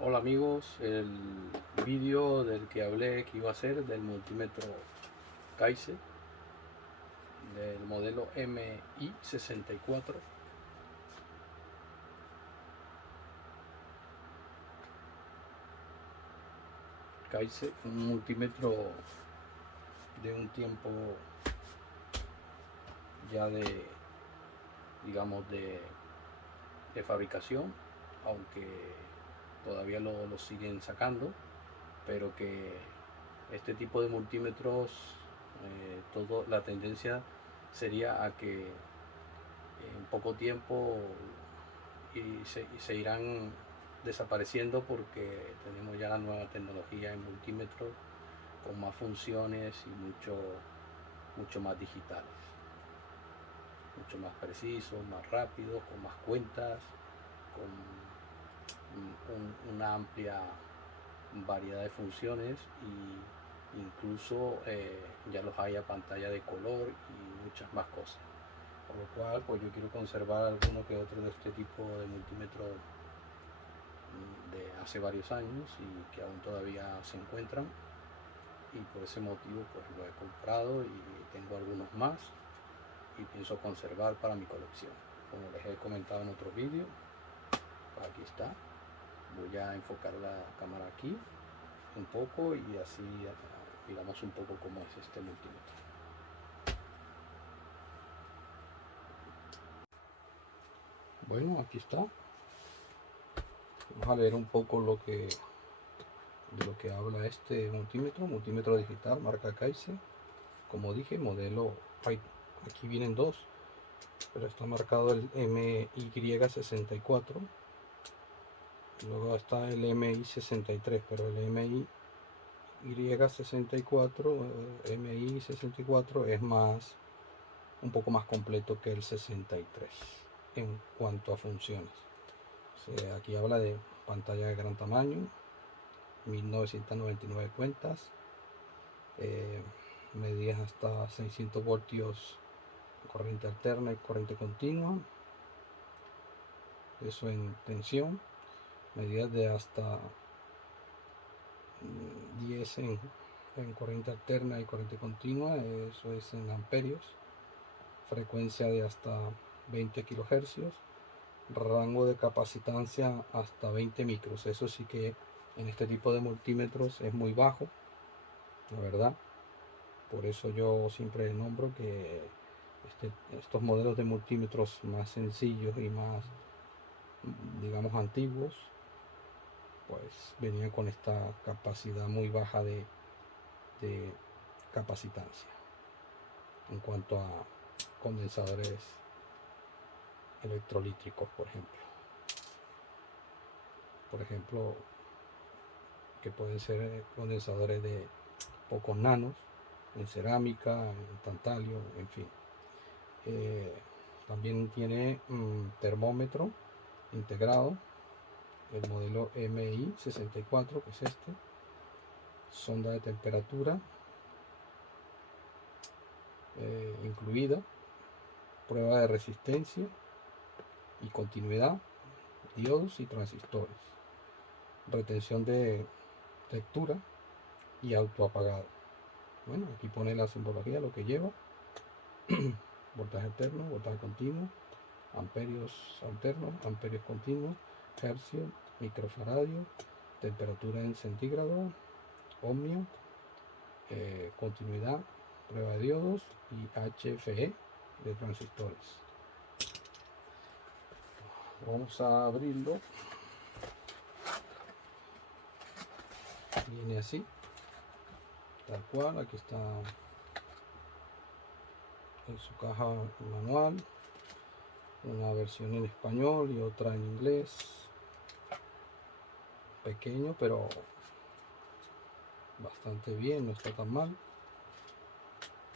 Hola amigos, el vídeo del que hablé que iba a ser del multímetro Kaiser del modelo MI64. Kaiser, un multímetro de un tiempo ya de, digamos, de fabricación, aunque todavía lo siguen sacando, pero que este tipo de multímetros, la tendencia sería a que en poco tiempo se irán desapareciendo porque tenemos ya la nueva tecnología en multímetros con más funciones y mucho más digitales, mucho más precisos, más rápidos, con más cuentas, con una amplia variedad de funciones y incluso ya los hay a pantalla de color y muchas más cosas. Por lo cual, pues yo quiero conservar alguno que otro de este tipo de multímetros de hace varios años y que aún todavía se encuentran, y por ese motivo pues lo he comprado y tengo algunos más y pienso conservar para mi colección. Como les he comentado en otros vídeos, pues aquí está. Voy a enfocar la cámara aquí un poco y así digamos un poco cómo es este multímetro. Bueno, aquí está. Vamos a leer un poco de lo que habla este multímetro digital marca Kaiser. Como dije, modelo, aquí vienen dos, pero está marcado el MY64, luego está el MI63, pero el MI64 es un poco más completo que el 63 en cuanto a funciones. O sea, aquí habla de pantalla de gran tamaño, 1999 cuentas, medidas hasta 600 voltios, corriente alterna y corriente continua, eso en tensión, medidas de hasta 10 en corriente alterna y corriente continua, eso es en amperios, frecuencia de hasta 20 kilohercios, rango de capacitancia hasta 20 micros. Eso sí que en este tipo de multímetros es muy bajo, la verdad. Por eso yo siempre nombro que estos modelos de multímetros más sencillos y más, digamos, antiguos, pues venían con esta capacidad muy baja de capacitancia en cuanto a condensadores electrolíticos, por ejemplo, que pueden ser condensadores de pocos nanos en cerámica, en tantalio, en fin. Eh, También tiene termómetro integrado, el modelo MI64, que es este, sonda de temperatura incluida, prueba de resistencia y continuidad, diodos y transistores, retención de lectura y autoapagado. Bueno, aquí pone la simbología, lo que lleva: voltaje alterno, voltaje continuo, amperios alternos, amperios continuos, hercio, microfaradio, temperatura en centígrado, ohmio, continuidad, prueba de diodos y HFE de transistores. Vamos a abrirlo. Viene así, tal cual. Aquí está en su caja manual, una versión en español y otra en inglés. Pequeño, pero bastante bien, no está tan mal.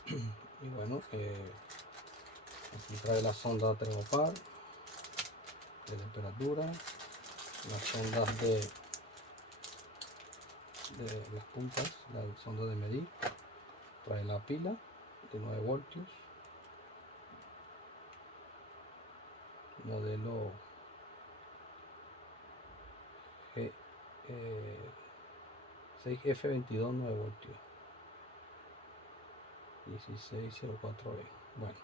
Y bueno, aquí trae la sonda termopar de temperatura, las sondas de las puntas, la sonda de medir, trae la pila de 9 voltios, modelo 6F22 9 voltios, 1604B. Bueno,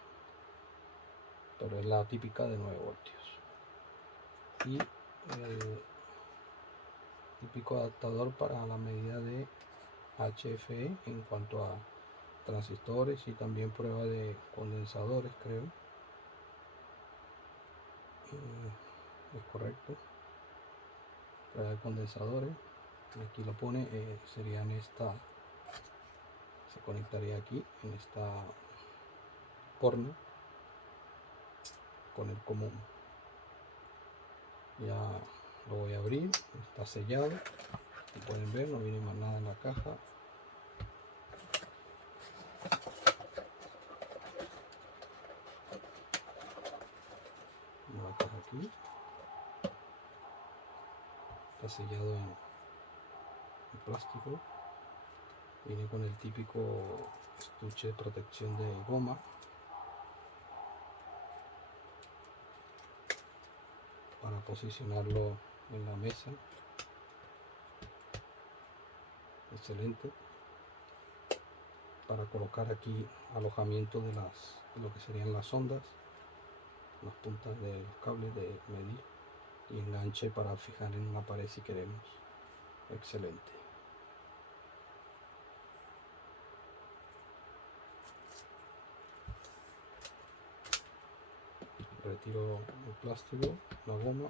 pero es la típica de 9 voltios. Y el típico adaptador para la medida de HFE en cuanto a transistores, y también prueba de condensadores, creo. Es correcto. Prueba de condensadores. Aquí lo pone, sería en esta, se conectaría aquí en esta corner con el común. Ya lo voy a abrir, está sellado, como pueden ver no viene más nada en la caja. La caja aquí está sellado en plástico, viene con el típico estuche de protección de goma para posicionarlo en la mesa. Excelente. Para colocar aquí alojamiento de lo que serían las ondas, las puntas de los cables de medir, y enganche para fijar en una pared si queremos. Excelente. Retiro el plástico, la goma,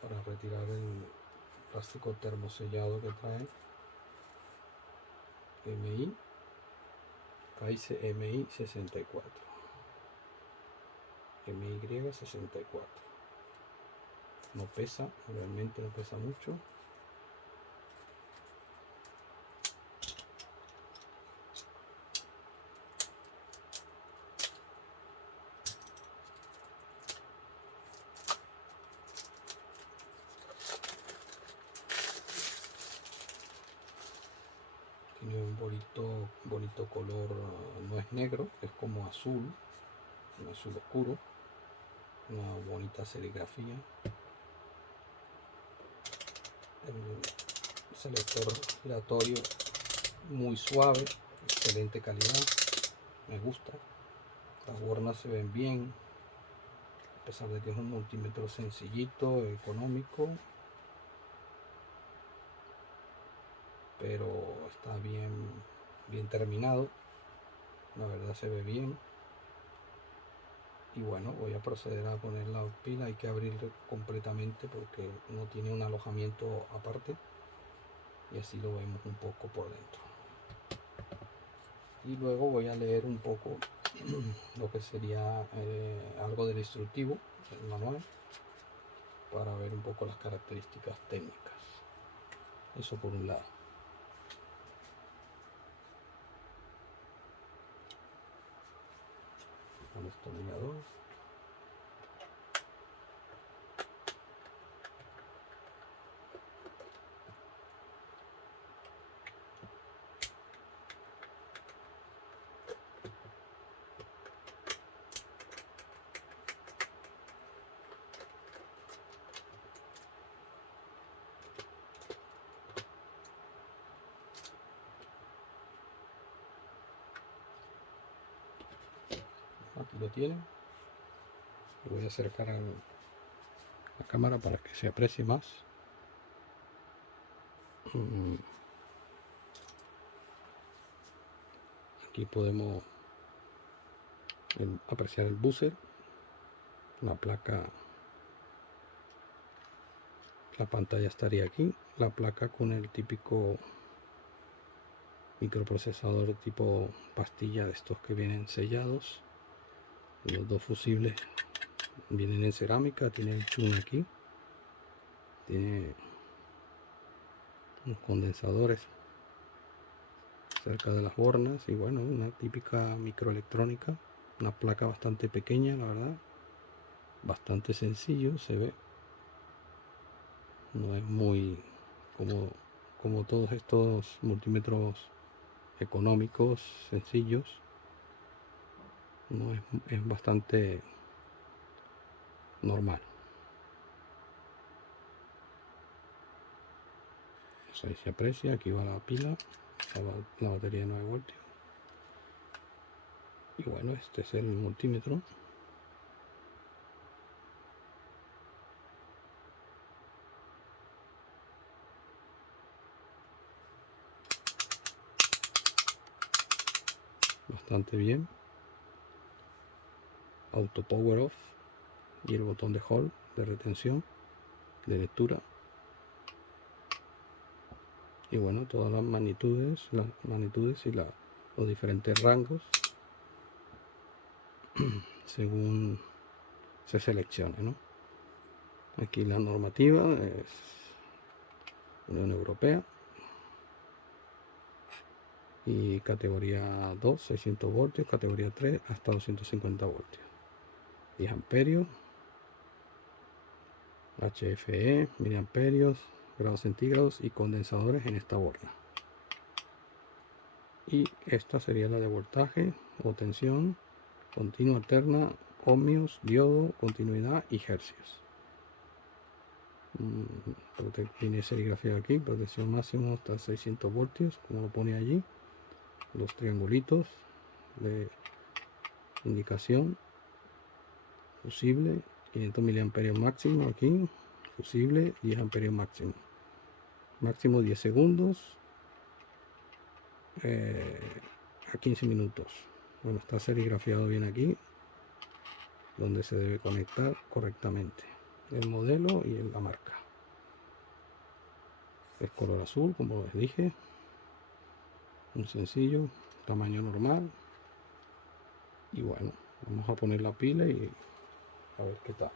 para retirar el plástico termosellado que trae MI, dice MI 64, MY 64. No pesa, realmente no pesa mucho. Tiene un bonito color, no es negro, es como azul, un azul oscuro, una bonita serigrafía. El selector giratorio muy suave, excelente calidad, me gusta. Las bornas se ven bien, a pesar de que es un multímetro sencillito, económico, pero está bien terminado, la verdad se ve bien. Y bueno, voy a proceder a poner la pila. Hay que abrirlo completamente porque no tiene un alojamiento aparte, y así lo vemos un poco por dentro. Y luego voy a leer un poco lo que sería algo del instructivo, el manual, para ver un poco las características técnicas. Eso por un lado. El destornillador. Aquí lo tienen. Lo voy a acercar a la cámara para que se aprecie más. Aquí podemos apreciar el buzzer, la placa, la pantalla estaría aquí, la placa con el típico microprocesador tipo pastilla de estos que vienen sellados. Los dos fusibles vienen en cerámica, tiene el chun aquí, tiene unos condensadores cerca de las bornas, y bueno, una típica microelectrónica, una placa bastante pequeña, la verdad, bastante sencillo, se ve, no es muy como todos estos multímetros económicos sencillos, no es bastante normal. Pues ahí se aprecia, aquí va la pila, la batería de 9 voltios. Y bueno, este es el multímetro. Bastante bien. Auto power off y el botón de hold, de retención, de lectura. Y bueno, todas las magnitudes y los diferentes rangos según se seleccione, ¿no? Aquí la normativa es Unión Europea y categoría 2, 600 voltios, categoría 3 hasta 250 voltios, 10 amperios, HFE, miliamperios, grados centígrados y condensadores en esta borna. Y esta sería la de voltaje o tensión, continua, alterna, ohmios, diodo, continuidad y hercios. Tiene serigrafía aquí, protección máximo hasta 600 voltios, como lo pone allí. Los triangulitos de indicación, fusible, 500 miliamperios máximo aquí, fusible, 10 amperios máximo. Máximo 10 segundos a 15 minutos. Bueno, está serigrafiado bien aquí, donde se debe conectar correctamente. El modelo y la marca. Es color azul, como les dije. Un sencillo, tamaño normal. Y bueno, vamos a poner la pila y a ver qué tal.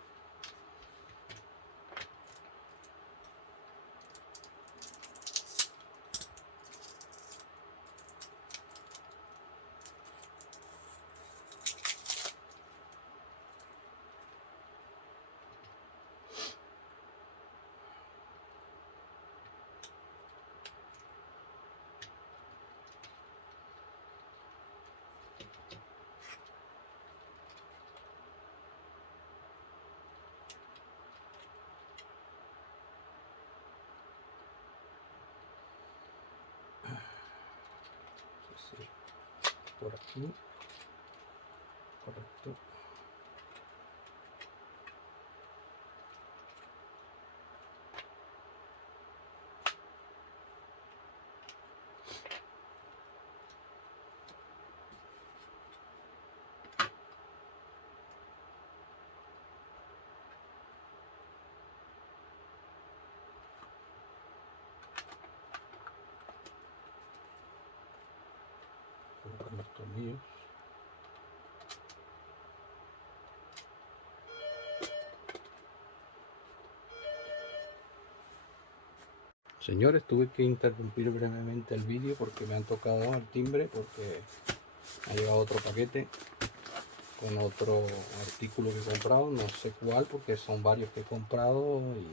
Sí, por aquí, correcto. Colocar los tornillos. Señores, tuve que interrumpir brevemente el vídeo porque me han tocado el timbre, porque ha llegado otro paquete con otro artículo que he comprado, no sé cuál porque son varios que he comprado y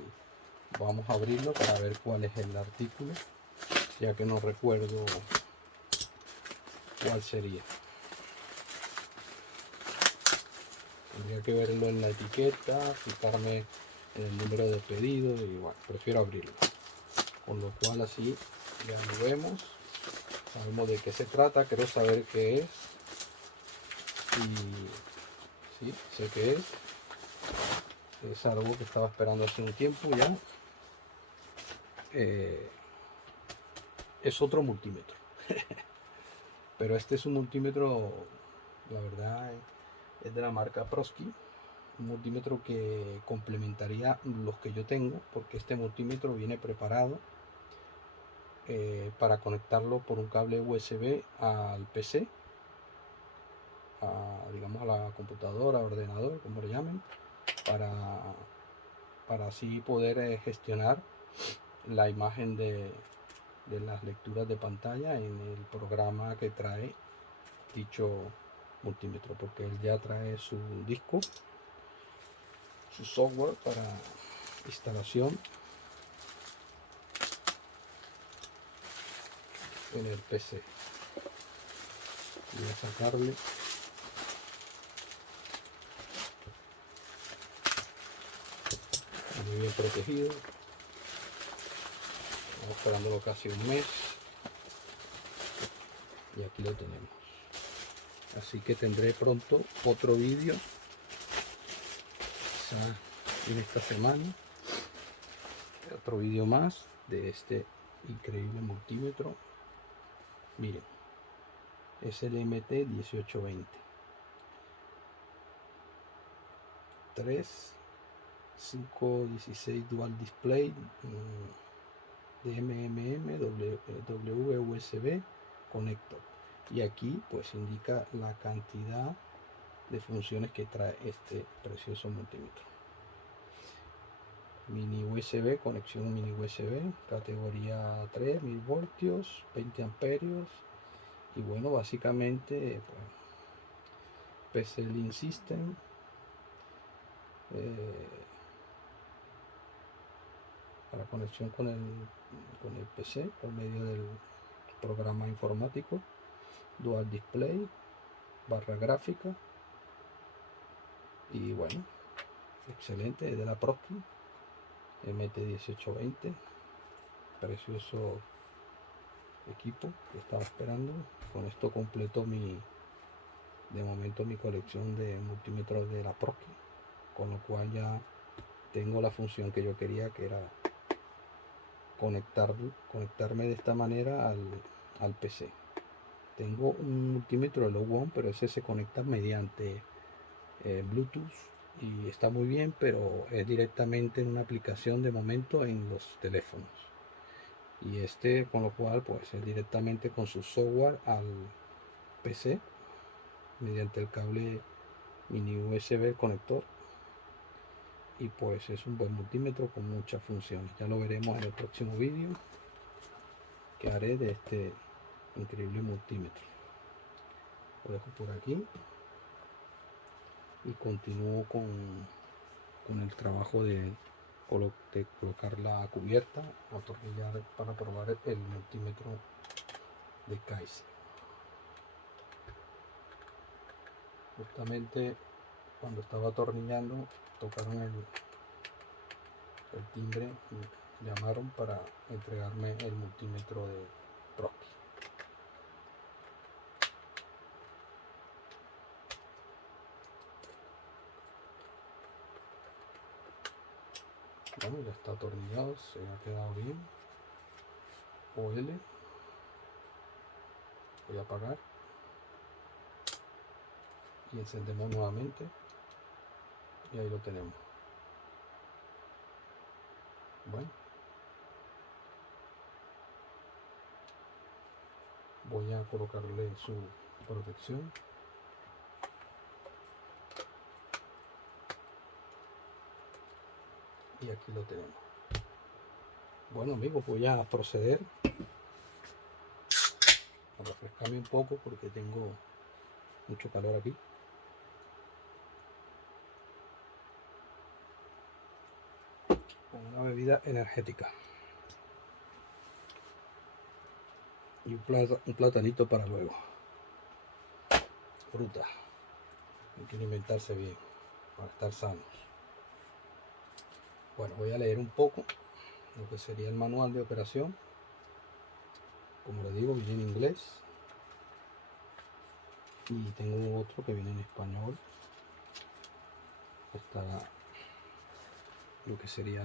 vamos a abrirlo para ver cuál es el artículo, ya que no recuerdo cuál sería. Tendría que verlo en la etiqueta, fijarme en el número de pedido y bueno, prefiero abrirlo. Con lo cual así ya lo vemos, sabemos de qué se trata, quiero saber qué es y sí, sé qué es algo que estaba esperando hace un tiempo ya. Es otro multímetro, pero este es un multímetro, la verdad es de la marca Prosky, un multímetro que complementaría los que yo tengo, porque este multímetro viene preparado para conectarlo por un cable USB al PC, digamos a la computadora, ordenador, como le llamen, para así poder gestionar la imagen de las lecturas de pantalla en el programa que trae dicho multímetro, porque él ya trae su disco, su software para instalación en el PC. Voy a sacarle muy bien protegido. llevo esperándolo casi un mes y aquí lo tenemos. Así que tendré pronto otro vídeo, quizá en esta semana, otro vídeo más de este increíble multímetro. Miren, es el MT1820 3 516 dual display de MMM WUSB conector, y aquí pues indica la cantidad de funciones que trae este precioso multímetro. Mini USB, conexión mini USB, categoría 3, 1000 voltios, 20 amperios, y bueno, básicamente pues, PC Link System, para conexión con el PC por medio del programa informático, dual display, barra gráfica, y bueno, excelente, es de la Proski MT1820, precioso equipo que estaba esperando. Con esto completo de momento mi colección de multímetros de la Proski, con lo cual ya tengo la función que yo quería, que era conectarme de esta manera al PC. Tengo un multímetro de Low One, pero ese se conecta mediante Bluetooth y está muy bien, pero es directamente en una aplicación de momento en los teléfonos. Y este, con lo cual pues es directamente con su software al PC mediante el cable mini USB, el conector, y pues es un buen multímetro con muchas funciones. Ya lo veremos en el próximo vídeo que haré de este increíble multímetro. Lo dejo por aquí y continúo con el trabajo de colocar la cubierta, atornillar para probar el multímetro de Kaiser. Justamente cuando estaba atornillando tocaron el timbre y llamaron para entregarme el multímetro de Proski. Bueno, ya está atornillado, se ha quedado bien. OL, voy a apagar y encendemos nuevamente y ahí lo tenemos. Bueno, voy a colocarle su protección. Y aquí lo tenemos. Bueno amigos, voy a proceder a refrescarme un poco porque tengo mucho calor aquí. Con una bebida energética y un platanito para luego. Fruta, hay que alimentarse bien para estar sanos. Bueno, voy a leer un poco lo que sería el manual de operación. Como les digo, viene en inglés y tengo otro que viene en español. Está lo que sería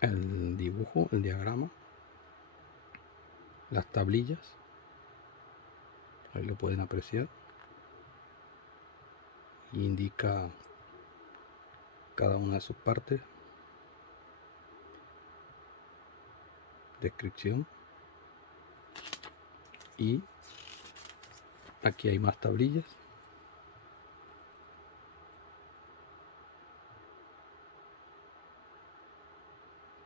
el dibujo, el diagrama, las tablillas, ahí lo pueden apreciar, y indica cada una de sus partes, descripción, y aquí hay más tablillas.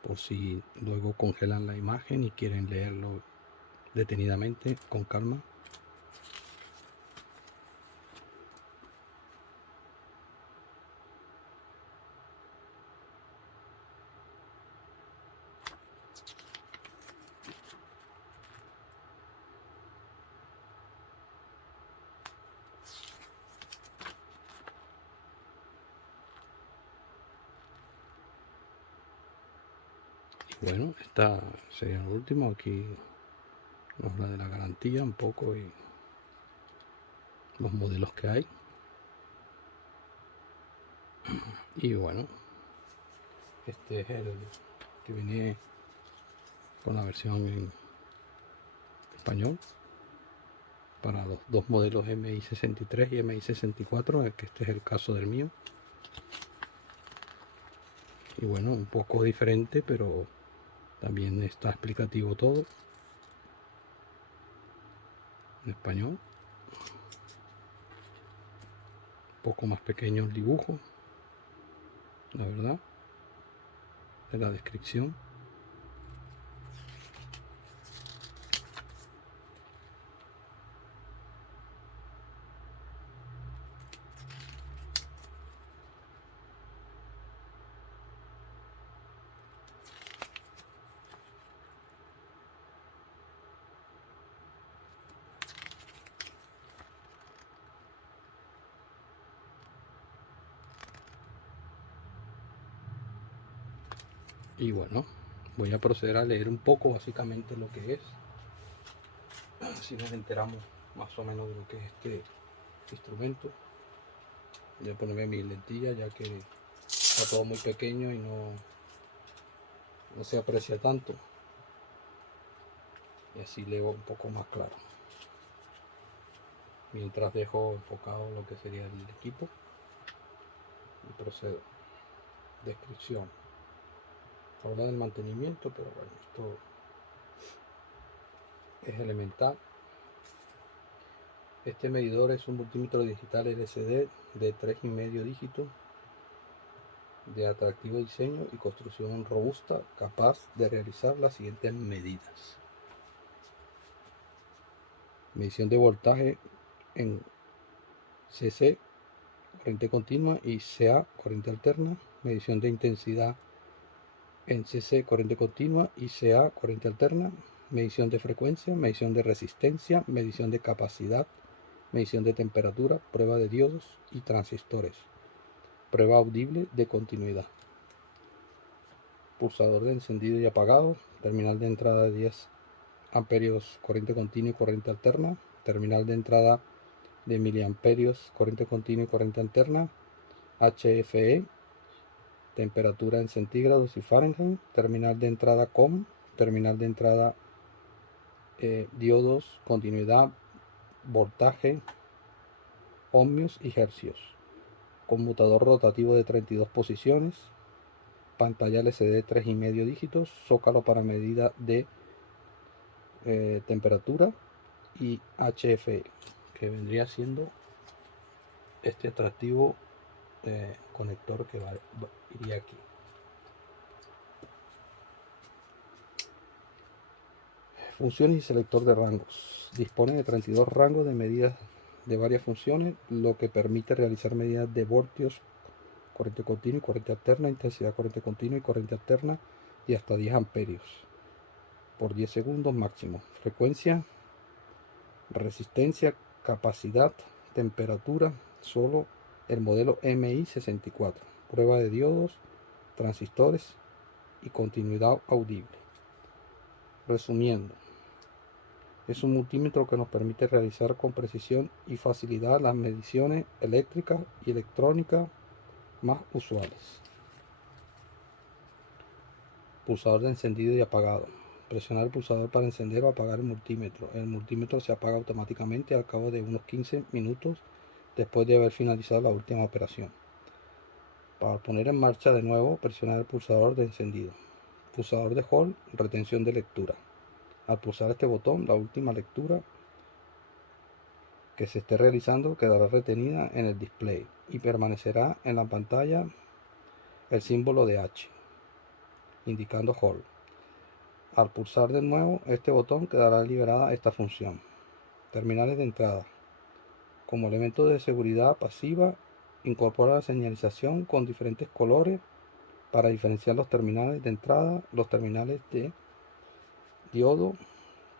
Por si luego congelan la imagen y quieren leerlo detenidamente, con calma. Bueno, esta sería lo último. Aquí nos habla de la garantía un poco y los modelos que hay. Y bueno, este es el que viene con la versión en español para los dos modelos MI 63 y MI 64, que este es el caso del mío. Y bueno, un poco diferente, pero también está explicativo todo en español. Un poco más pequeño el dibujo, la verdad, de la descripción. Y bueno, voy a proceder a leer un poco básicamente lo que es, así nos enteramos más o menos de lo que es este instrumento. Voy a ponerme mi lentilla ya que está todo muy pequeño y no se aprecia tanto, y así leo un poco más claro mientras dejo enfocado lo que sería el equipo y procedo. Descripción: habla del mantenimiento, pero bueno, esto es elemental. Este medidor es un multímetro digital LCD de 3,5 dígitos de atractivo diseño y construcción robusta, capaz de realizar las siguientes medidas: medición de voltaje en CC, corriente continua, y CA, corriente alterna; medición de intensidad en CC, corriente continua, y CA, corriente alterna; medición de frecuencia, medición de resistencia, medición de capacidad, medición de temperatura, prueba de diodos y transistores, prueba audible de continuidad, pulsador de encendido y apagado, terminal de entrada de 10 amperios corriente continua y corriente alterna, terminal de entrada de miliamperios corriente continua y corriente alterna, HFE, temperatura en centígrados y Fahrenheit, terminal de entrada COM, terminal de entrada diodos, continuidad, voltaje, ohmios y hercios, conmutador rotativo de 32 posiciones, pantalla LCD de 3,5 dígitos, zócalo para medida de temperatura, y HF, que vendría siendo este atractivo conector que iría aquí. Funciones y selector de rangos. Dispone de 32 rangos de medidas de varias funciones, lo que permite realizar medidas de voltios, corriente continua y corriente alterna, intensidad corriente continua y corriente alterna, y hasta 10 amperios por 10 segundos máximo. Frecuencia, resistencia, capacidad, temperatura, solo el modelo MI 64. Prueba de diodos, transistores y continuidad audible. Resumiendo, es un multímetro que nos permite realizar con precisión y facilidad las mediciones eléctricas y electrónicas más usuales. Pulsador de encendido y apagado. Presionar el pulsador para encender o apagar el multímetro. El multímetro se apaga automáticamente al cabo de unos 15 minutos después de haber finalizado la última operación. Para poner en marcha de nuevo, presionar el pulsador de encendido. Pulsador de hold, retención de lectura. Al pulsar este botón, la última lectura que se esté realizando quedará retenida en el display y permanecerá en la pantalla el símbolo de H, indicando hold. Al pulsar de nuevo este botón quedará liberada esta función. Terminales de entrada. Como elemento de seguridad pasiva, incorpora la señalización con diferentes colores para diferenciar los terminales de entrada, los terminales de diodo,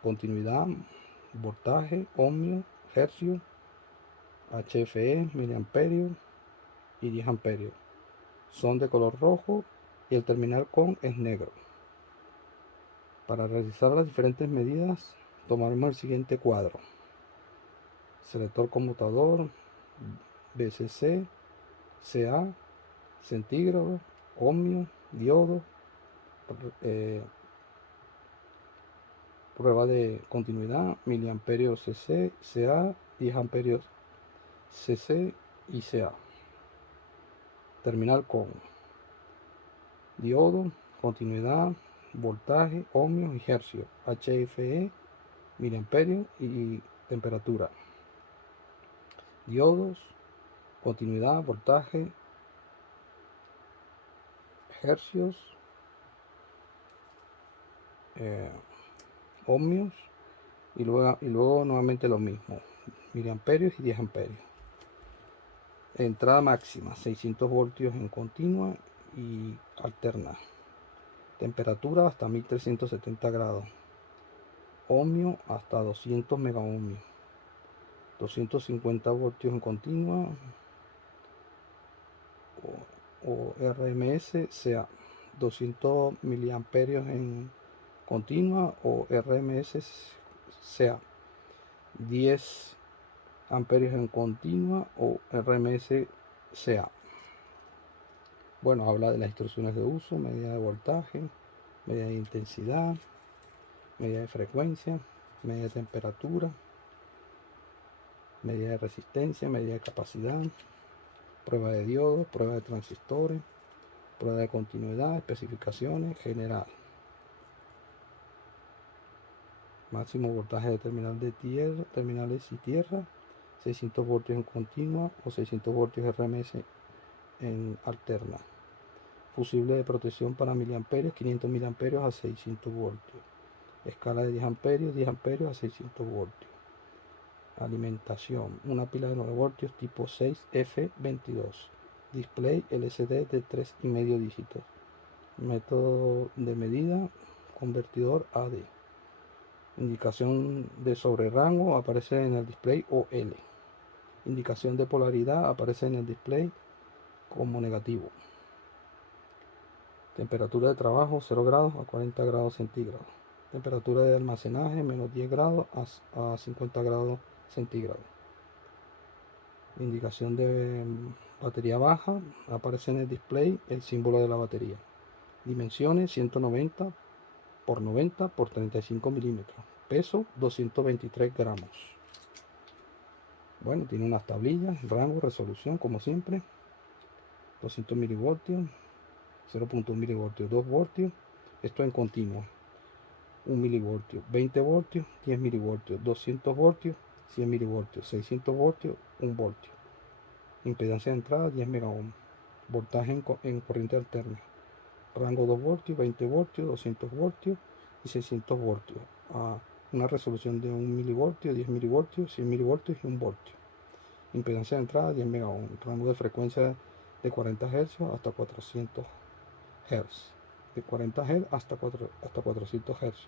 continuidad, voltaje, ohmio, hercio, HFE, miliamperios y 10 amperios. Son de color rojo y el terminal con es negro. Para realizar las diferentes medidas, tomaremos el siguiente cuadro: selector conmutador, VCC, CA, centígrado, ohmio, diodo, prueba de continuidad, miliamperios CC, CA, 10 amperios CC y CA. Terminal con diodo, continuidad, voltaje, ohmios y hercios, HFE, miliamperios y temperatura. Diodos, continuidad, voltaje, hercios, ohmios y luego nuevamente lo mismo, miliamperios y 10 amperios. Entrada máxima 600 voltios en continua y alterna. Temperatura hasta 1370 grados. Ohmio hasta 200 megaohmios. 250 voltios en continua o RMS sea 200 miliamperios en continua o RMS sea 10 amperios en continua o RMS sea. Bueno, habla de las instrucciones de uso, medida de voltaje, medida de intensidad, medida de frecuencia, medida de temperatura, medida de resistencia, medida de capacidad, prueba de diodos, prueba de transistores, prueba de continuidad, especificaciones, general. Máximo voltaje de terminales y tierra, 600 voltios en continua o 600 voltios RMS en alterna. Fusible de protección para miliamperios, 500 miliamperios a 600 voltios. Escala de 10 amperios a 600 voltios. Alimentación, una pila de 9 voltios tipo 6F22. Display LCD de 3,5 dígitos. Método de medida, convertidor AD. Indicación de sobrerango aparece en el display OL. Indicación de polaridad aparece en el display como negativo. Temperatura de trabajo 0 grados a 40 grados centígrados. Temperatura de almacenaje menos 10 grados a 50 grados centígrados. Indicación de batería baja, aparece en el display el símbolo de la batería. Dimensiones 190 por 90 por 35 milímetros. Peso 223 gramos. Bueno, tiene unas tablillas, rango, resolución como siempre. 200 milivoltios, 0.1 milivoltios, 2 voltios. Esto en continuo. 1 milivoltio, 20 voltios, 10 milivoltios, 200 voltios, 100 milivoltios, 600 voltios, 1 voltio. Impedancia de entrada 10 megaohms. Voltaje en corriente alterna. Rango 2 voltios, 20 voltios, 200 voltios y 600 voltios. A una resolución de 1 milivoltio, 10 milivoltios, 100 milivoltios y 1 voltio. Impedancia de entrada 10 megaohms. Rango de frecuencia de 40 Hz hasta 400 Hz. De 40 Hz hasta 400 Hz.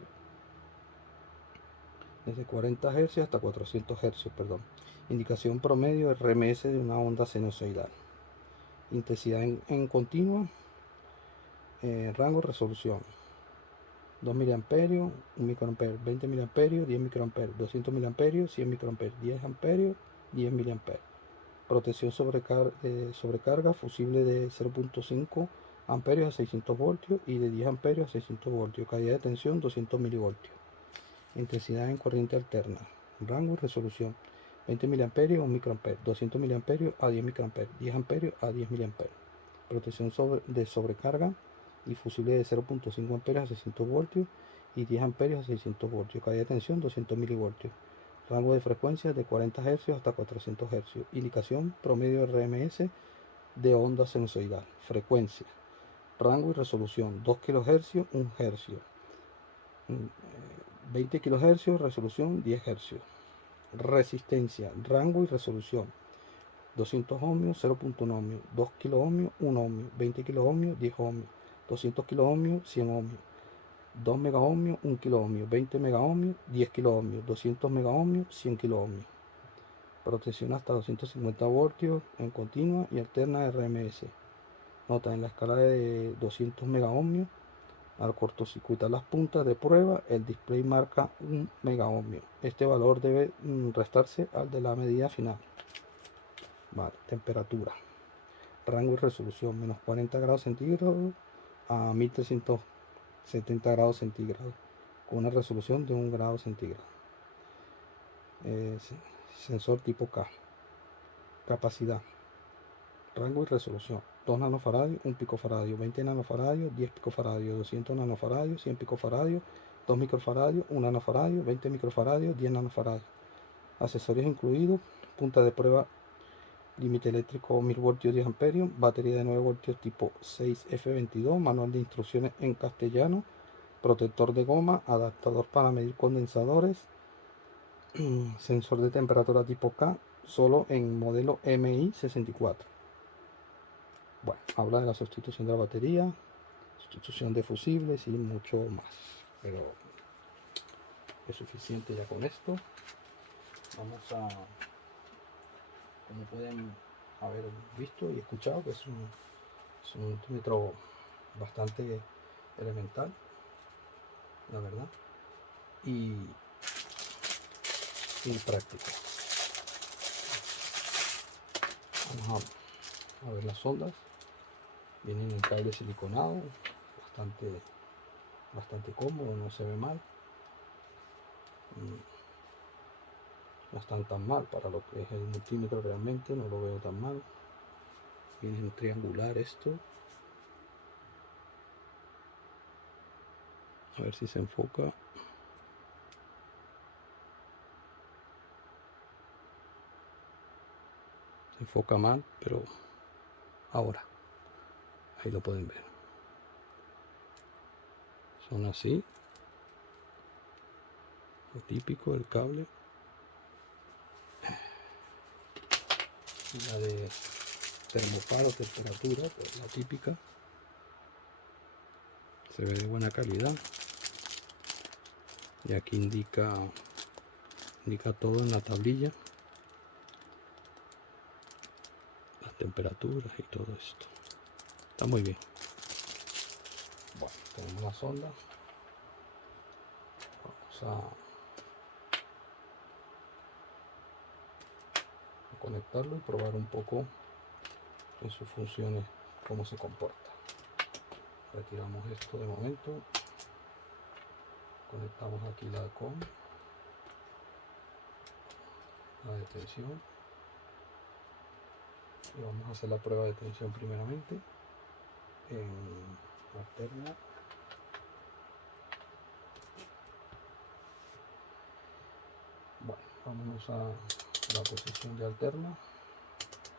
Desde 40 Hz hasta 400 Hz, perdón. Indicación promedio RMS de una onda sinusoidal. Intensidad en continua. Rango, resolución. 2 miliamperios, 1 microampere, 20 miliamperios, 10 microamperios, 200 miliamperios, 100 microamperios, 10 amperios, 10 miliamperios. Protección sobrecarga fusible de 0.5 amperios a 600 voltios y de 10 amperios a 600 voltios. Calidad de tensión 200 milivoltios. Intensidad en corriente alterna. Rango y resolución 20 miliamperios a 1 microampere, 200 miliamperios a 10 microamperios, 10 amperios a 10 miliamperios. Protección de sobrecarga y fusible de 0.5 amperios a 600 voltios y 10 amperios a 600 voltios. Calidad de tensión 200 milivoltios. Rango de frecuencia de 40 Hz hasta 400 Hz. Indicación promedio RMS de onda sinusoidal. Frecuencia. Rango y resolución 2 kHz, 1 Hz. 20 kHz, resolución 10 Hz. Resistencia, rango y resolución 200 ohmios, 0.1 ohmios, 2 kiloohmios, 1 ohmio, 20 kiloohmios, 10 ohmios, 200 kiloohmios, 100 ohmios, 2 megaohmios, 1 kiloohmio, 20 megaohmios, 10 kiloohmios, 200 megaohmios, 100 kiloohmios. Protección hasta 250 voltios en continua y alterna RMS. Nota: en la escala de 200 megaohmios Al cortocircuitar las puntas de prueba, el display marca 1 megaohmio. Este valor debe restarse al de la medida final. Vale, temperatura. Rango y resolución, menos 40 grados centígrados a 1370 grados centígrados, con una resolución de 1 grado centígrado. Sensor tipo K. Capacidad. Rango y resolución: 2 nanofaradios, 1 picofaradio, 20 nanofaradios, 10 picofaradios, 200 nanofaradios, 100 picofaradios, 2 microfaradios, 1 nanofaradio, 20 microfaradios, 10 nanofaradios. Accesorios incluidos: punta de prueba, límite eléctrico 1000 voltios 10 amperios, batería de 9 voltios tipo 6F22, manual de instrucciones en castellano, protector de goma, adaptador para medir condensadores, sensor de temperatura tipo K, solo en modelo MI64. Bueno, habla de la sustitución de la batería, sustitución de fusibles y mucho más, pero es suficiente ya con esto. Vamos a, como pueden haber visto y escuchado, que es un multímetro bastante elemental, la verdad, y práctico. Vamos a ver las ondas. Vienen en cable siliconado, bastante cómodo, no se ve mal. No están tan mal para lo que es el multímetro, realmente no lo veo tan mal. Viene en triangular esto. A ver si se enfoca. Se enfoca mal, pero ahora ahí lo pueden ver. Son así, lo típico del cable. La de termoparo, temperatura, pues la típica. Se ve de buena calidad. Y aquí indica todo en la tablilla, las temperaturas y todo esto. Está muy bien. Bueno, tenemos la sonda. Vamos a conectarlo y probar un poco en sus funciones, cómo se comporta. Retiramos esto de momento. Conectamos aquí la con la de tensión. Y vamos a hacer la prueba de tensión primeramente en alterna. Bueno, vámonos a la posición de alterna,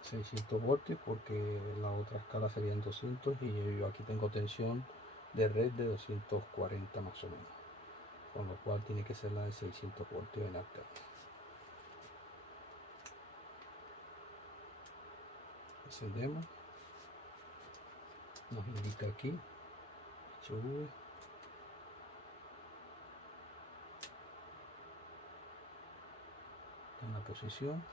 600 voltios, porque la otra escala serían 200 y yo aquí tengo tensión de red de 240 más o menos, con lo cual tiene que ser la de 600 voltios en alterna. Encendemos, nos indica aquí HV, en la posición.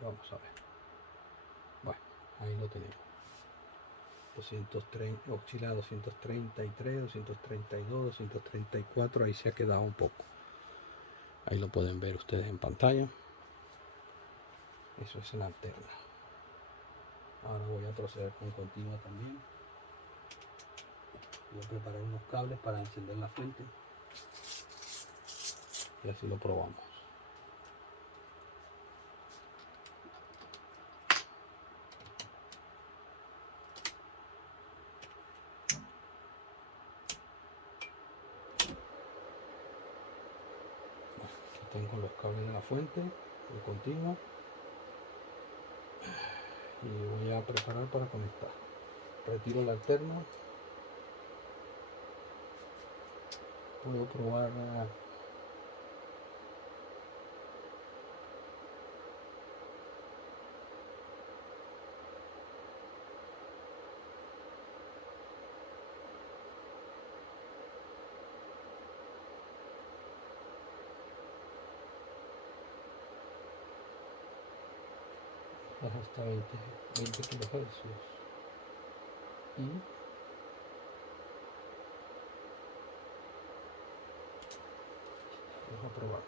Vamos a ver. Bueno, ahí lo tenemos. 230, oscila a 233, 232, 234, ahí se ha quedado un poco. Ahí lo pueden ver ustedes en pantalla. Eso es en alterna. Ahora voy a proceder con continua también. Voy a preparar unos cables para encender la fuente y así lo probamos. Aquí tengo los cables de la fuente de continua y voy a preparar para conectar. Retiro la alterna. Puedo probar hasta 20 kilohercios y probar.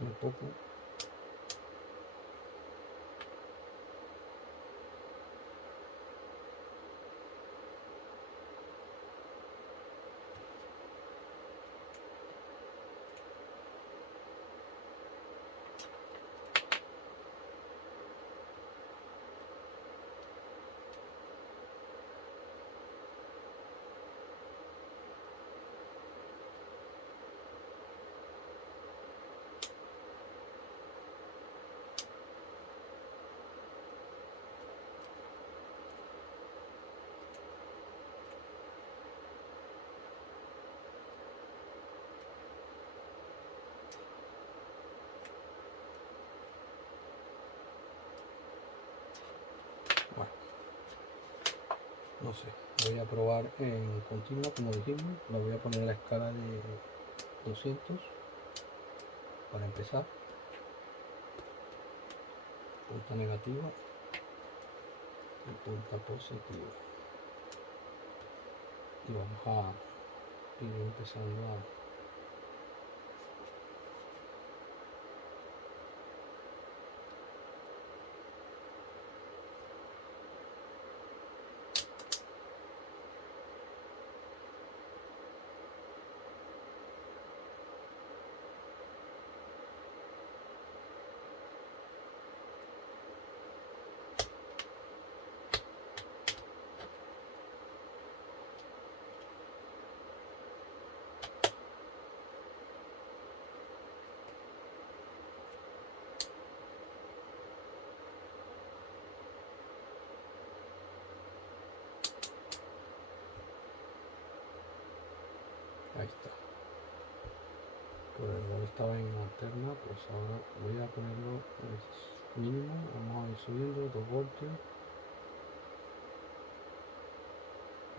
Un poco. Bueno, no sé, voy a probar en continua, como dijimos. La voy a poner a la escala de 200 para empezar. Punta negativa y punta positiva. Y vamos a ir empezando a ahí está. Por el cual estaba en alterna, pues ahora voy a ponerlo mínimo. Vamos a ir subiendo 2 voltios,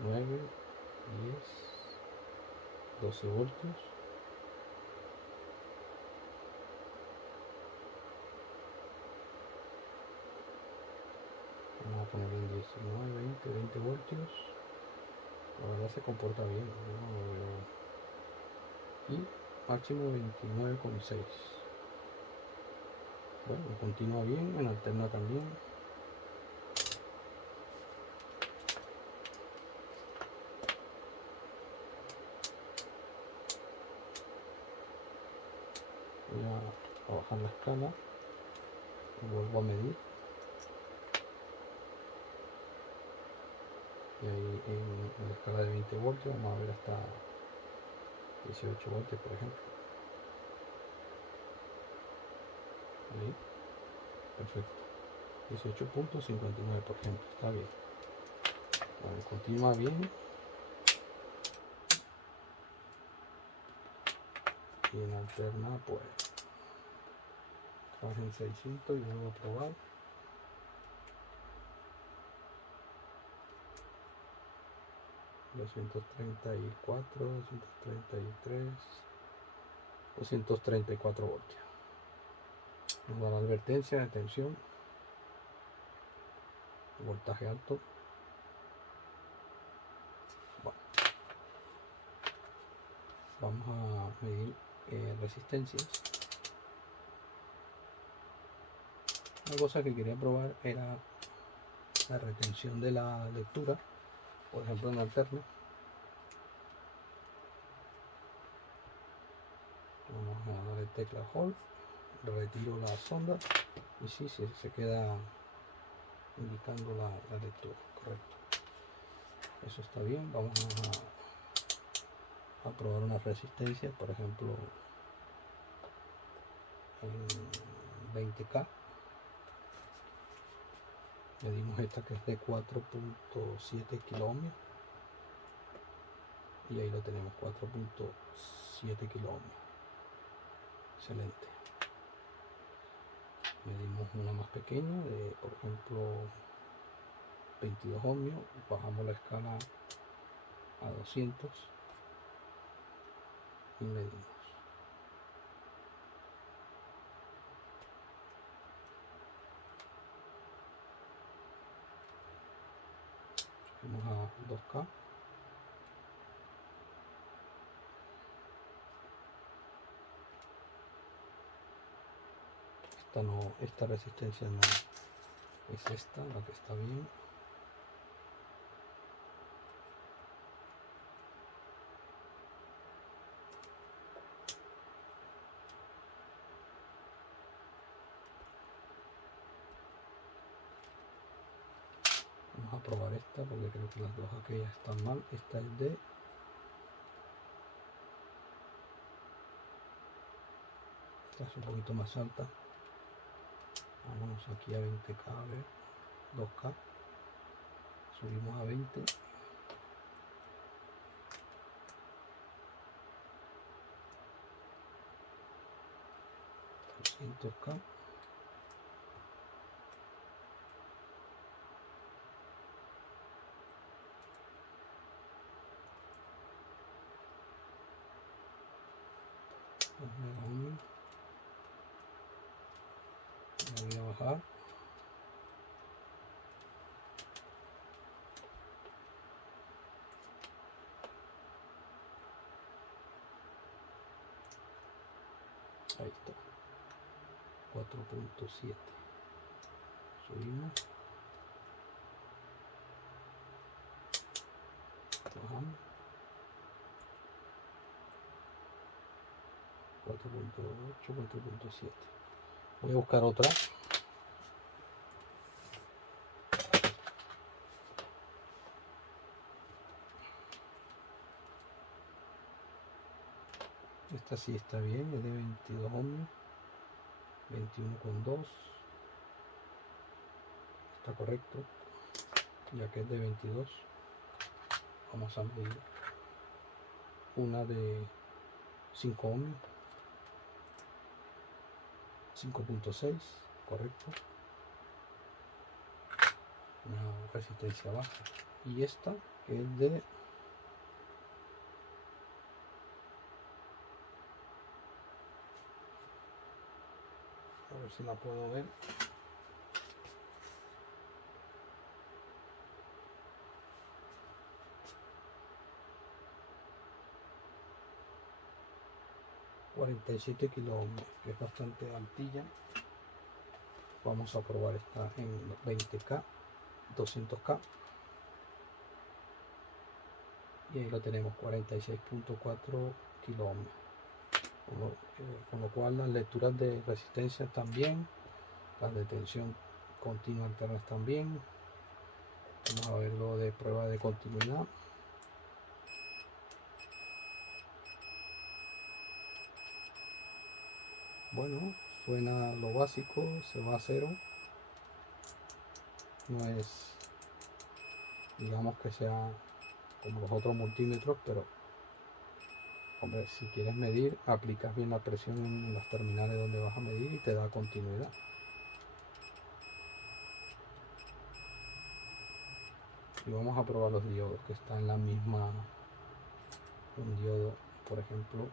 9, 10, 12 voltios. Vamos a poner en 19, 20 voltios. La verdad se comporta bien, ¿no? Y máximo 29,6. Bueno, continúa bien, en alterna también. Voy a bajar la escala y vuelvo a medir. Y ahí en la escala de 20 voltios vamos a ver hasta 18 voltios, por ejemplo. Ahí, perfecto. 18,59, por ejemplo, está bien. Bueno, continúa bien. Y en alterna, pues trabaja en 600 y vuelvo a probar. $234, $233, $234 voltios. Nos da la advertencia de tensión, voltaje alto. Bueno, vamos a medir resistencias. Una cosa que quería probar era la retención de la lectura, por ejemplo en alterna. Vamos a darle tecla Hold, retiro la sonda y sí, se queda indicando la lectura, correcto. Eso está bien. Vamos a probar una resistencia, por ejemplo en 20K. Medimos esta que es de 4,7 kilo ohmios y ahí lo tenemos, 4,7 kilo ohmios. Excelente. Medimos una más pequeña de, por ejemplo, 22 ohmios. Bajamos la escala a 200 y medimos. Vamos a 2K. Esta resistencia no es esta, la que está bien. Vamos a probar esta porque creo que las dos aquellas están mal. Esta es de esta es un poquito más alta. Vámonos aquí a 20K, a ver, 2K. Subimos a 20. 200K. Me voy a bajar. Ahí está. 4.7. Subimos. Bajamos. 4.8, 4.7. Voy a buscar otra. Esta sí está bien, es de 22 ohmios, 21,2. Está correcto, ya que es de 22. Vamos a medir una de 5 ohmios, 5.6, correcto. Una resistencia baja. Y esta que es de 'a ver si la puedo ver'. ...47 kilo ohmios, que es bastante altilla. Vamos a probar esta en 20K, 200K. Y ahí lo tenemos, 46.4 kilo ohmios. Con lo cual las lecturas de resistencia están bien, las de tensión continua alterna están bien. Vamos a verlo de prueba de continuidad. Bueno, suena lo básico, se va a 0. No es, digamos que sea como los otros multímetros, pero hombre, si quieres medir, aplicas bien la presión en las terminales donde vas a medir y te da continuidad. Y vamos a probar los diodos que están en la misma. Un diodo, por ejemplo,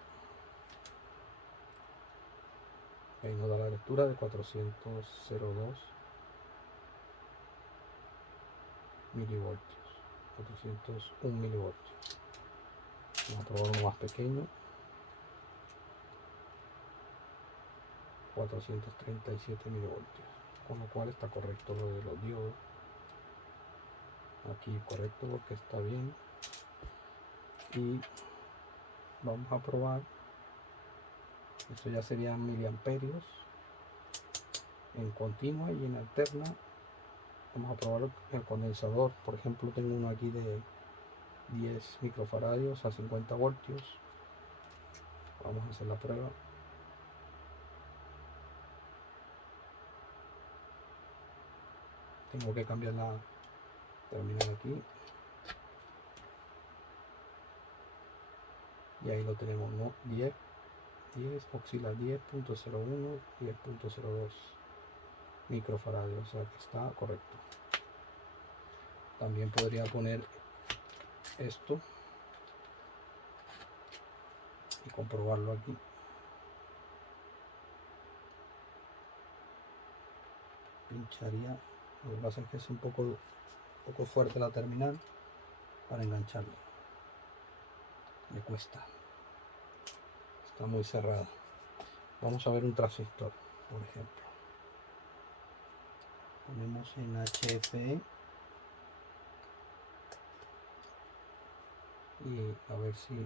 ahí nos da la lectura de 402 milivoltios, 401 milivoltios. Vamos a probar uno más pequeño, 437 milivoltios, con lo cual está correcto lo de los diodos. Aquí correcto porque está bien. Y vamos a probar, esto ya serían miliamperios en continua y en alterna. Vamos a probar el condensador. Por ejemplo, tengo uno aquí de 10 microfaradios a 50 voltios. Vamos a hacer la prueba. Tengo que cambiar la terminal aquí. Y ahí lo tenemos, ¿no? 10 oscila 10.01, 10.02 microfaradios, o sea que está correcto. También podría poner esto y comprobarlo aquí. Pincharía, lo que pasa es que es un poco fuerte la terminal para engancharlo, me cuesta, está muy cerrada. Vamos a ver un transistor, por ejemplo, ponemos en HFE y a ver si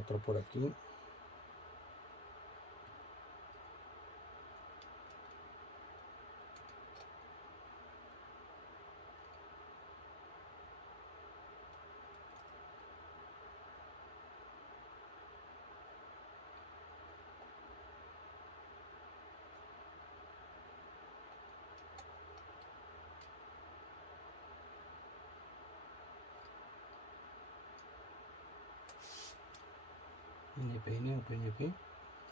otro por aquí. NPN o PNP,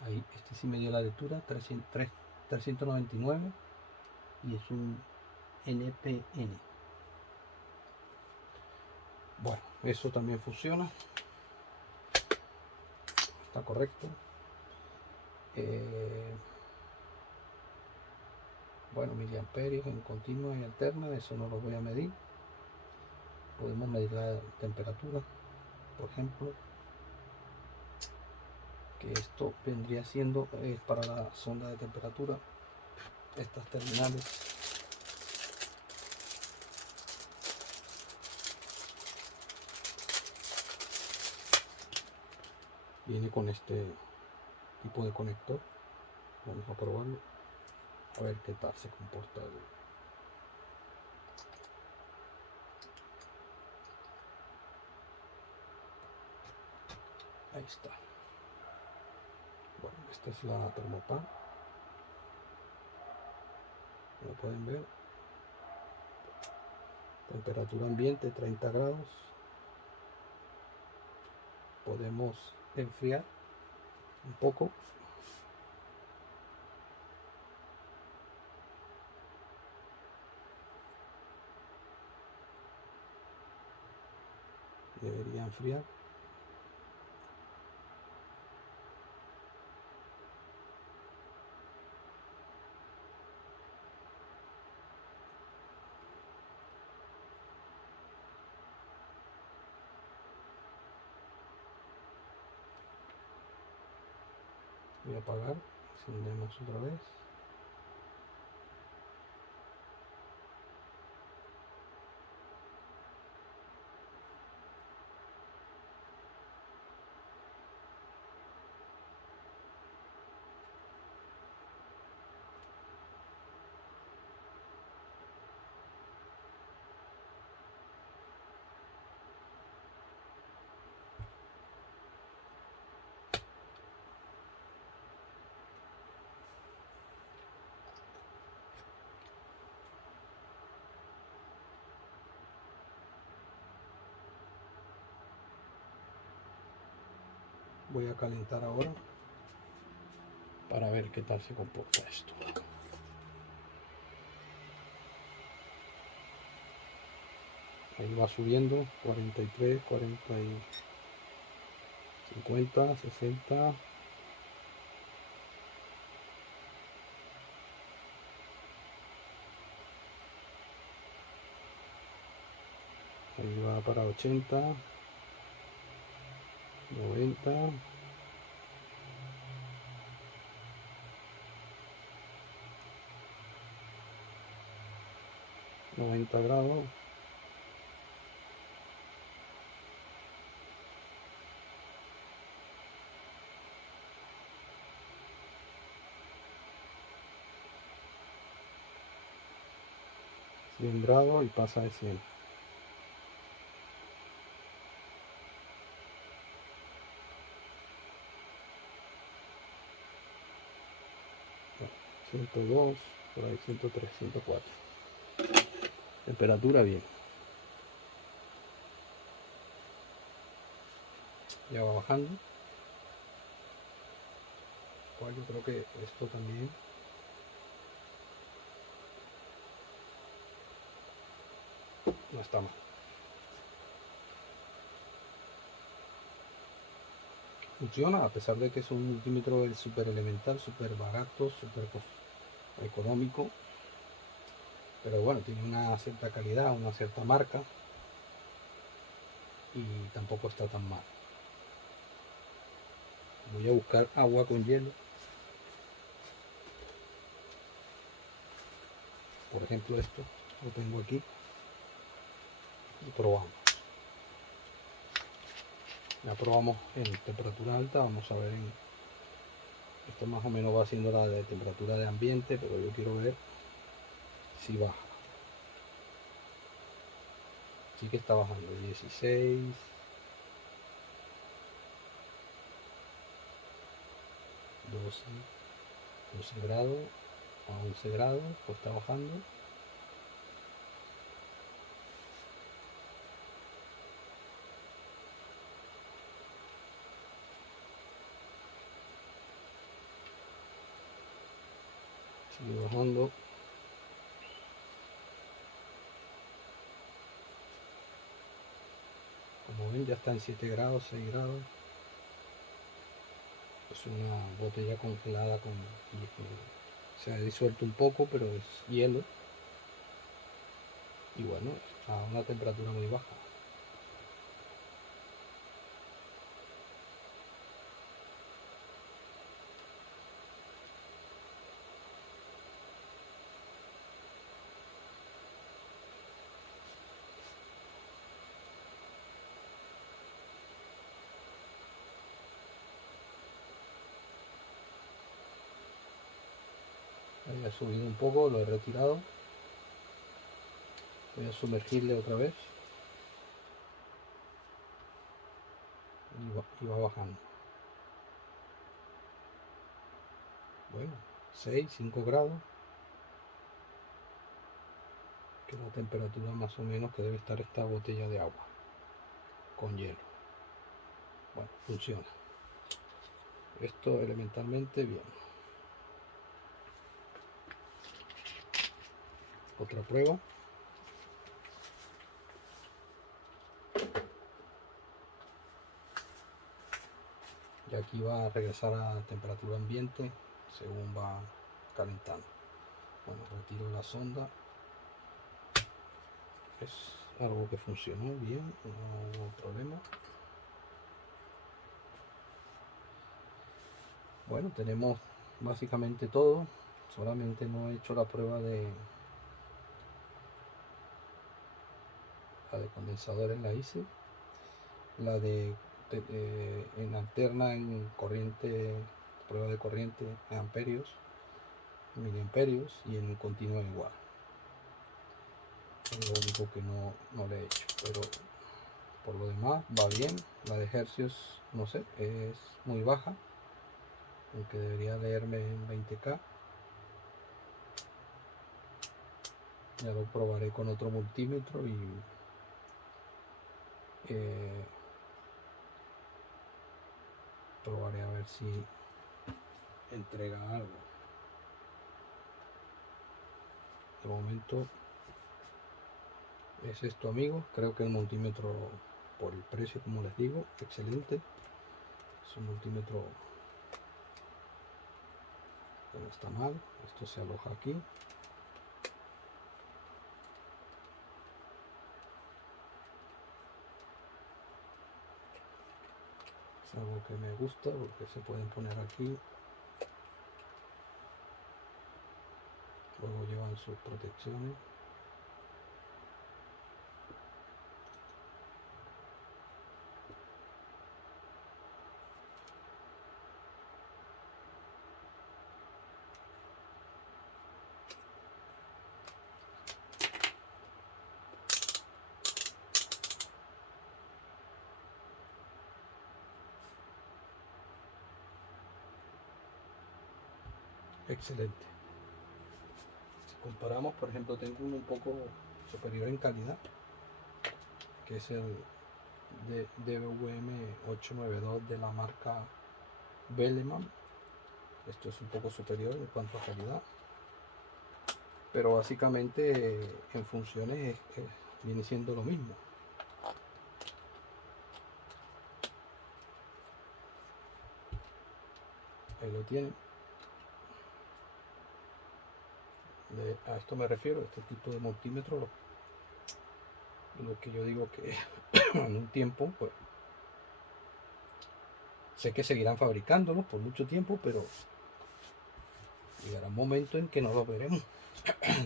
ahí este sí me dio la lectura 399 y es un NPN. Bueno, eso también funciona, está correcto. Bueno, miliamperios en continua y alterna, eso no lo voy a medir. Podemos medir la temperatura, por ejemplo, que esto vendría siendo para la sonda de temperatura, estas terminales. Viene con este tipo de conector. Vamos a probarlo, a ver qué tal se comporta. Ahí está. Bueno, esta es la termopar, como pueden ver, temperatura ambiente 30 grados. Podemos enfriar un poco. Debería enfriar. Voy a apagar, encendemos otra vez. Voy a calentar ahora para ver qué tal se comporta esto. Ahí va subiendo, 43, 40, 50, 60. Ahí va para 80, 90. 90 grados. Grados y pasa de 100. Bueno, 102, por ahí 103, 104. Temperatura bien. Ya va bajando. Pues yo creo que esto también no está mal. Funciona a pesar de que es un multímetro súper elemental, súper barato, súper económico. Pero bueno, tiene una cierta calidad, una cierta marca y tampoco está tan mal. Voy a buscar agua con hielo. Por ejemplo, esto lo tengo aquí y probamos. Ya probamos en temperatura alta, vamos a ver esto más o menos va siendo la de temperatura de ambiente, pero yo quiero ver si baja. Sí que está bajando, 16, 12 grados a 11 grados, pues está bajando. Sigue bajando. Como ven, ya está en 7 grados, 6 grados. Es una botella congelada se ha disuelto un poco, pero es hielo. Y bueno, a una temperatura muy baja. He subido un poco, lo he retirado. Voy a sumergirle otra vez y va bajando. Bueno, 6, 5 grados, que es la temperatura más o menos que debe estar esta botella de agua con hielo. Bueno, funciona. Esto elementalmente bien. Otra prueba. Y aquí va a regresar a temperatura ambiente según va calentando. Bueno, retiro la sonda. Es algo que funcionó bien, no hubo problema. Bueno, tenemos básicamente todo. Solamente no he hecho la prueba de condensadores, la hice. La en alterna, en corriente, prueba de corriente en amperios, miliamperios, y en continua igual. Es lo único que no le he hecho, pero por lo demás va bien. La de hercios, no sé, es muy baja, aunque debería leerme en 20K. Ya lo probaré con otro multímetro y probaré a ver si entrega algo. De momento es esto, amigos. Creo que el multímetro, por el precio, como les digo, excelente. Es un multímetro que no está mal. Esto se aloja aquí. Es algo que me gusta porque se pueden poner aquí. Luego llevan sus protecciones. Excelente. Si comparamos, por ejemplo, tengo uno un poco superior en calidad, que es el DWM 892 de la marca Beleman. Esto es un poco superior en cuanto a calidad, pero básicamente en funciones viene siendo lo mismo. Ahí lo tienen. A esto me refiero, este tipo de multímetro, lo que yo digo que en un tiempo, pues sé que seguirán fabricándolos por mucho tiempo, pero llegará un momento en que no los veremos.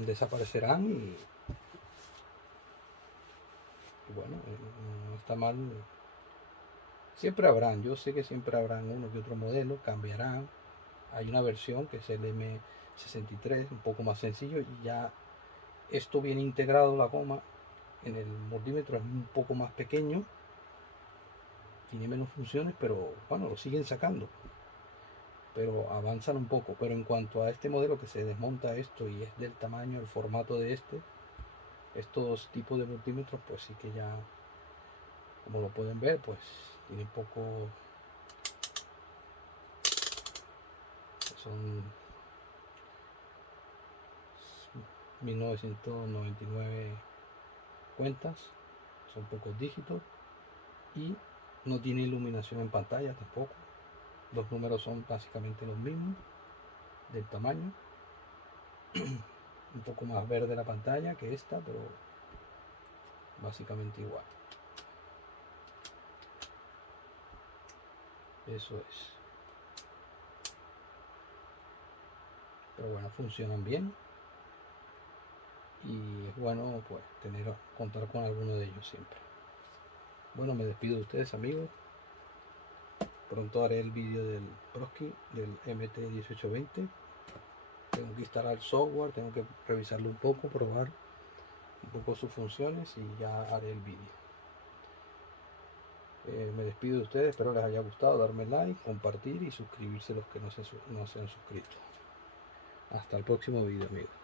Desaparecerán y bueno, no está mal. Siempre habrán, yo sé que siempre habrán uno que otro modelo, cambiarán. Hay una versión que es el M63, un poco más sencillo, y ya esto viene integrado, la goma en el multímetro es un poco más pequeño, tiene menos funciones, pero bueno, lo siguen sacando, pero avanzan un poco. Pero en cuanto a este modelo que se desmonta esto y es del tamaño, el formato de estos tipos de multímetros, pues sí que ya, como lo pueden ver, pues tiene poco, son 1999 cuentas, son pocos dígitos y no tiene iluminación en pantalla tampoco. Los números son básicamente los mismos del tamaño, un poco más verde la pantalla que esta, pero básicamente igual. Eso es. Pero bueno, funcionan bien y es bueno pues contar con alguno de ellos siempre. Bueno, me despido de ustedes, amigos. Pronto haré el vídeo del Prosky, del MT1820. Tengo que instalar el software, tengo que revisarlo un poco, probar un poco sus funciones y ya haré el vídeo. Me despido de ustedes, espero les haya gustado, darme like, compartir y suscribirse los que no se han suscrito. Hasta el próximo vídeo, amigos.